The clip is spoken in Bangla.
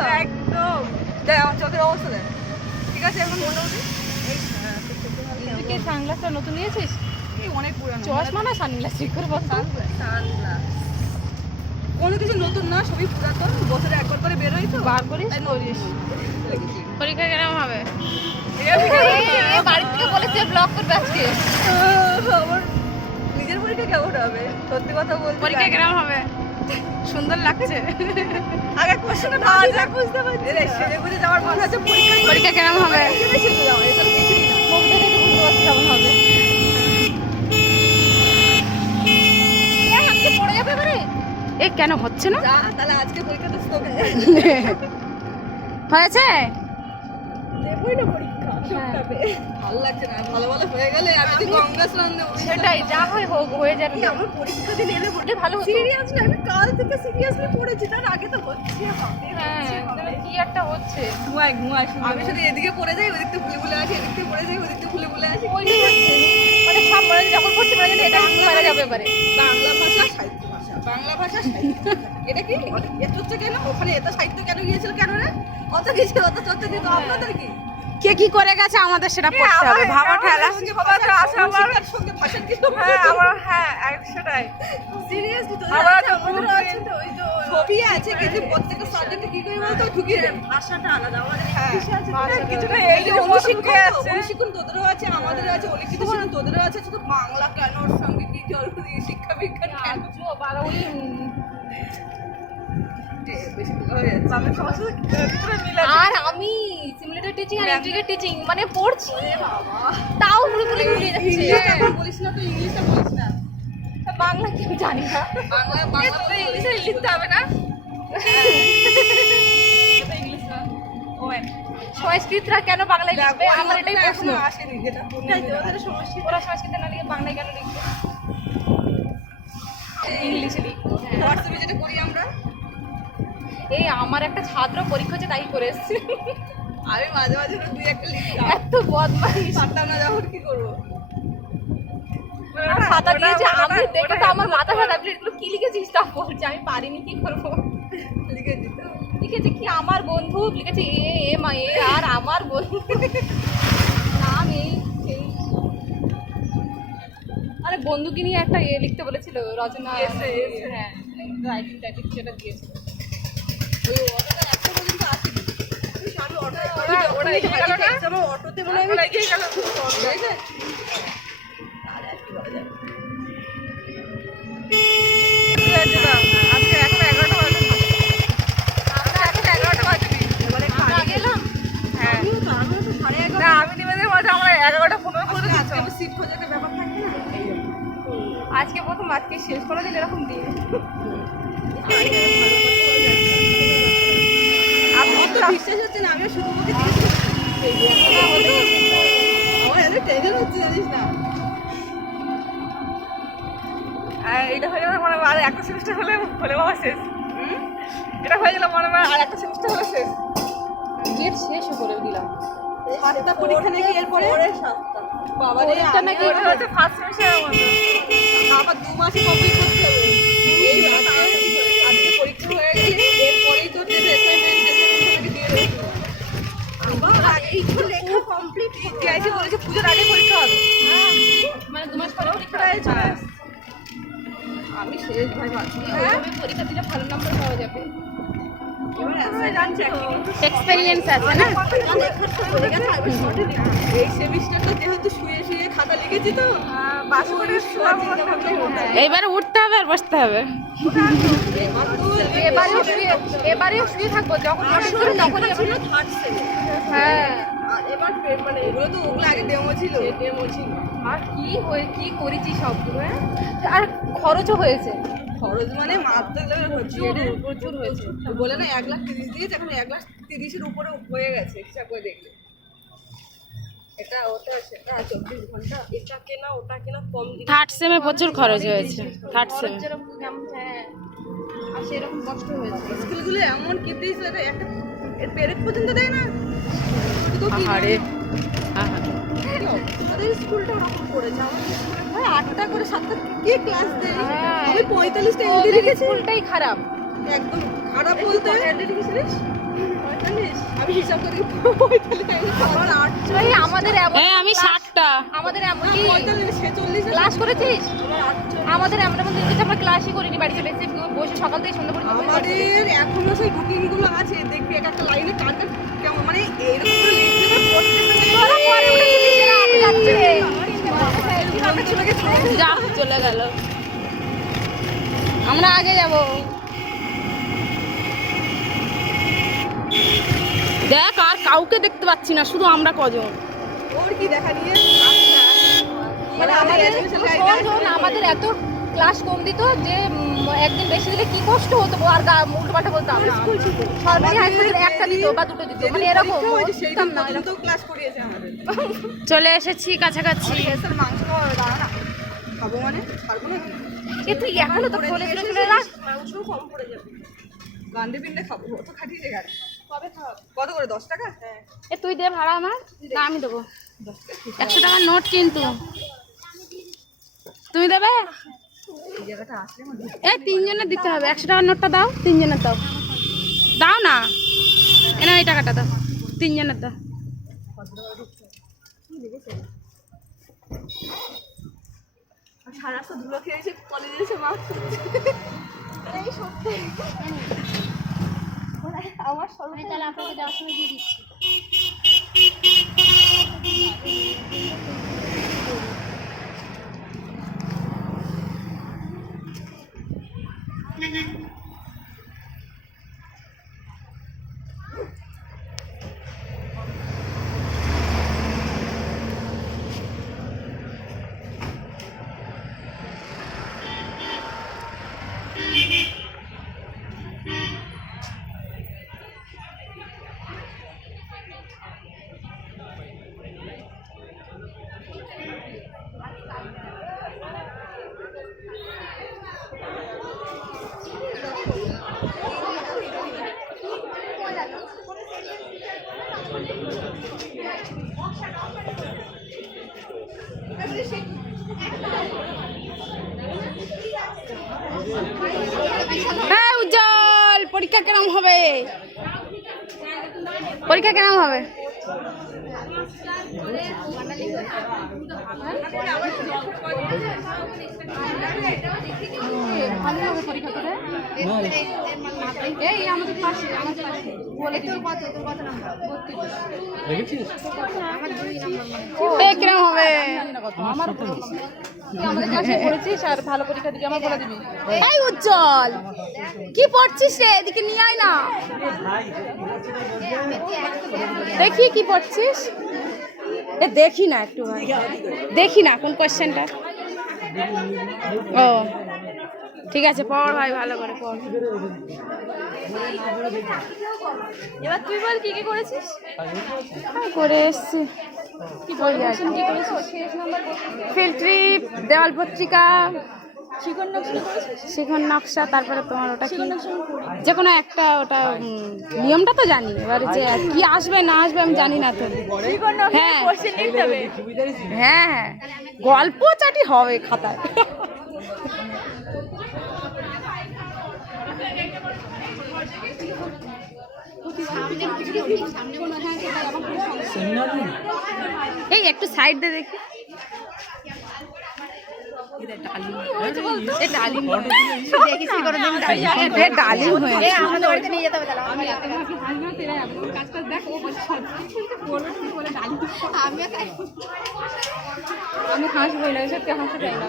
তো একদম। দেখ আমার চোখের অবস্থা দেখ। ঠিক আছে এখন মোটামুটি তুই কি সানগ্লাসটা নতুন নিয়েছিস? এই অনেক পুরানো চশমা না সানগ্লাস ঠিক করে বল। সানগ্লাস কোনো কিছু নতুন না, সবই পুরাতন, বছরে একবার করে বেরোই তো বার করিস তাই করিস। পরীক্ষা কেমন হবে? আমার বাড়ি থেকে বলেছে ব্লগ করবে আজকে। নিজের পরীক্ষা কেমন হবে সত্যি কথা বলতে পরীক্ষা কেমন হবে? সুন্দর লাগছে। আগে কোশ্চেনটা না যা বুঝতে পারছি রে সেরে বুঝে যাওয়ার মনে হচ্ছে পরীক্ষা কেমন হবে? এখানে শিখে যাও এটা কিছুই না মুখ দেখে তো বুঝতে পারছি কেমন হবে। আজকে পড়ে যাবে এবারে? এ কেন হচ্ছে না? যা তাহলে আজকে পরীক্ষাটা স্টপ হয়েছে? দেবই না পরীক্ষা সবটাবে ভালো লাগছে না, ভালো ভালো হয়ে গেলে আমি তো কংগ্রেচুলেশন দেব। সেটাই, যা হয় হোক, হয়ে যাবে। আমার পরীক্ষা দিন এলে বলতে ভালো হতো। সিরিয়াসলি আমি কাল থেকে সিরিয়াসলি পড়েছি, তার আগে তো হচ্ছে হবে হ্যাঁ, তবে কি একটা হচ্ছে। ঘুমাই আমি শুধু এদিকে পড়ে যাই, ওদিক থেকে ভুলে ভুলে আসি, এদিক থেকে পড়ে যাই, ওদিক থেকে ভুলে ভুলে আসি। ওইটাই হচ্ছে, মানে সব মনে যখন পড়তে পারে এটা মারা যাবে এবারে। বাংলা ভাষা সাহিত্য ভাষা, বাংলা ভাষা সাহিত্য এটা কি এত হচ্ছে কেন, ওখানে এত সাহিত্য কেন গিয়েছিল কেন রে, অত কিছু অত চর্চা কিন্তু আপনাদের কি কে কি করে গেছে আমাদের সেটা পড়তে হবে। ভাবা ঠেলা সবার আছে আমার সঙ্গে ভাষার কি হ্যাঁ আমার হ্যাঁ সেটাই সিরিয়াসলি তো আবার আমাদের আছে তো ওই তো ছবি আছে কিন্তু প্রত্যেকটা সাবজেক্টে কি করে বলতো ঢুকিয়ে ভাষাটা আলাদা, আমাদের ইংলিশে আছে কিছুটা এই যে অনুশিক্ষণ তোদেরও আছে, আমাদেরও আছে, অলিখিত শিক্ষণ তোদেরও আছে, শুধু বাংলা কেন ওর সঙ্গে কি জলদি শিক্ষা বিজ্ঞান কেন বারোই বেশি হয়ে যাচ্ছে আমি সমস্ত পুরো মিলে আর আমি সিমুলেটর টিচিং আর ইন্টিগ্রেটেড টিচিং মানে পড়ছি তাও পুরোপুরি মিলিয়ে যাচ্ছে। ইংলিশটা বলিস না তো, ইংলিশটা বলিস না, বাংলা কি জানি না, বাংলা তো ইংলিশে লিখতে হবে না ইংলিশ না ও সংস্কৃতরা কেন বাংলায় লিখবে আমার এটাই প্রশ্ন। আসেনি যেটা ওদের সমস্যা, ওরা সংস্কৃত না লিখে বাংলায় কেন লিখবে, ইংলিশে লিখবে। হোয়াটসঅ্যাপে যেটা করি আমরা, এই আমার একটা ছাত্র পরীক্ষা হচ্ছে তাই করে এসেছে। আমি মাঝে মাঝে দুই একটা লিখতাম, এত বদমাইশ। পারতাম না যখন কি করবো খাতা দিয়েছে আমি দেখে তো আমার মাথা ব্যথা, এগুলো কি লিখেছিস তা বলছে, আমি পারিনি কি করবো। লিখে দিত লিখেছে কি আমার বন্ধু, লিখেছে এ মা এ আর আমার বন্ধু নাম এই সেই। আরে বন্ধুকে নিয়ে একটা লিখতে বলেছিল রচনা, হ্যাঁ রাইটিং টাইপিং সেটা দিয়েছিল। ওই অটোটা একটা পর্যন্ত আসেনি, আমি ওটা লিখে গেল না আমার অটোতে মনে হয় লিখে গেল আজকে এখন 11টা বাজে, এখন 11টা বাজেনি মানে আমরা গেলাম হ্যাঁ আমিও তো 11:30 না আমি নিবেদের মধ্যে আমরা 11টা 15 করে দিচ্ছি, আজকে সিট খোঁজার একটা ব্যাপার থাকে না আজকে প্রথম আজকে শেষ করা দিন এরকম দিন। আপনার তো বিশ্বাস হচ্ছে না, আমিও শুধু মুখে আমার এত টেনশন হচ্ছে জানিস না। এটা হয়ে গেলে মনে হয় আর একটা সেমিস্টার হলে বাবা শেষ, এটা হয়ে গেলে মনে হয় আর একটা সেমিস্টার হলে শেষ, গেট শেষও করে দিলাম। 7টা পরীক্ষা নাকি এরপরে 7টা বাবা রে, পরীক্ষা নাকি হচ্ছে ফার্স্ট সেমিস্টারের মতো আবার 2 মাসে কমপ্লিট করতে হবে। এই আজকে পরীক্ষা হয়ে গেলে এরপরেই তো অ্যাসাইনমেন্ট দিয়ে দেবে আবার এইগুলো লেখা কমপ্লিট টিআইসি বলেছে পূজার আগে পরীক্ষা হবে, মানে 2 মাস পরে পরীক্ষা হয়েছে। আমি শেষ ভাই ভাবছি আমি পরীক্ষা দিলে ভালো নাম্বার পাওয়া যাবে। এবার অ্যাসাইন জানছি এক্সপেরিয়েন্স আছে না। এই সেমিস্টারটা যেহেতু শুয়ে শুয়ে খাতা লিখেছি তো বাসে করে এইবারে উঠতে হবে আর বসতে হবে। এবারেও শুয়ে থাকবো যখন তখন ছিল থার্ড সেমিস্টার, হ্যাঁ আর এবার মানে ওগুলো তো ওগুলো আগে ডেমো ছিল আর কি করেছি সবগুলো, হ্যাঁ আর খরচও হয়েছে। খরচ মানে মাত্রা প্রচুর হয়েছে। বলে না 1,30,000 দিয়েছে, এখন 1,30,000-এর উপরে হয়ে গেছে হিসাব করে দেখলে, এটা ওটা সেটা 24 ঘন্টা এটা কেনা ওটা কেনা কম থার্ড সেমে প্রচুর খরচ হয়েছে। থার্ড সেমে হ্যাঁ আর সেরকম কষ্ট হয়েছে। স্কুলগুলো এমন কি দিয়েছিল একটা এর পেরেক পর্যন্ত দেয় না, আহারে আমাদের স্কুলটা ওরকম করেছে, আমাদের স্কুলে ভাই 8টা করে 7টা কে ক্লাস দেয়, আমি 45টা এমডি লিখেছি। স্কুলটাই খারাপ একদম খারাপ বলতে এমডি লিখেছিস আমি হিসাব করে 45 আমার 8 এই আমাদের এই আমি 60টা। আমাদের এমন কি 46 ক্লাস করেছিস? আমাদের এমন এমন দিন গেছে আমরা ক্লাসই করিনি, বাড়ি চলে এসেছি বসে সকাল থেকে সন্ধ্যা পর্যন্ত বসে আমাদের এখনো সেই বুকিং গুলো আছে, দেখবি এক একটা লাইনে কাটতে কেমন মানে এইরকম করে লিখতে পড়তে তোরা পরে উঠেছিলিস, এরা আগে যাচ্ছে। যা চলে গেল, আমরা আগে যাব। দেখ আর কাউকে দেখতে পাচ্ছি না, শুধু আমরা কজন। ওর কি দেখা নিয়ে মানে আমাদের এত ক্লাস কম দিত যে একদিন বেশি দিলে কি কষ্ট হতো, আর উল্টো পাল্টা বলতাম না। সরকারি হাই স্কুলে একটা দিত বা দুটো দিত, মানে এরকম বুঝতাম না। তো ক্লাস করিয়েছে আমাদের। চলে এসেছি কাছাকাছি। স্পেশাল মাংস খাওয়া দাঁড়া না, খাবো মানে ছাড়বো না। এ তুই এখনো তো ফোনে চলে রাখ। মাংসও কম পড়ে যাবে, গান্ডে পিন্ডে খাবো, ও তো খাটিয়ে গেল। কবে খাওয়া? কত করে? 10 টাকা? হ্যাঁ। এ তুই দে ভাড়া আমার, না আমি দেবো। 100 টাকার নোট কিন্তু তুমি দেবে। এই জায়গাটা আসলে মনে হয় এই 3 জনের দিতে হবে। 100 টাকার নোটটা দাও, 3 জনের দাও। দাও না, এনে এই টাকাটা দাও, 3 জনের দাও। সারা রাস্তা ধুলো খেয়েছে, কলেজে এসে মাছ এই সত্যি আমার সর্বদাই তাহলে আপনাকে যাওয়ার সময় দিয়ে দিচ্ছি। হ্যাঁ উজ্জ্বল, পরীক্ষা কেমন হবে? পরীক্ষা কেমন হবে? এই আমাদের পাশে বলে দিবি কত নাম্বার? কিরম হবে? আমাদের ক্লাসে পড়েছিস আর ভালো পরীক্ষা দিবি, আমার বলে দিবি। এই উজ্জ্বল, কি পড়ছিস রে? এদিকে নিয়ে আয় না, দেখি কি পড়ছিস। এ দেখি না একটু ভাই, দেখি না কোন কোশ্চেনটা। ও ঠিক আছে, পড় ভাই, ভালো করে পড়। এবার তুই বল কি কি করেছিস? করে এসছি ফিল্ড ট্রিপ, দেওয়াল পত্রিকা, শিখন নকশা, তারপরে তোমার ওটা কি যে কোনো একটা, ওটা নিয়মটা তো জানি, এবারে যে কি আসবে না আসবে আমি জানি না তো। হ্যাঁ হ্যাঁ হ্যাঁ, গল্প চাটি হবে খাতায়। এই একটু সাইড দিয়ে দেখি। ডালিম হয়েছে, আমাদের বাড়িতে নিয়ে যেতে হবে তাহলে। আমি হাসবো না, সত্যি হাসতে চাই না।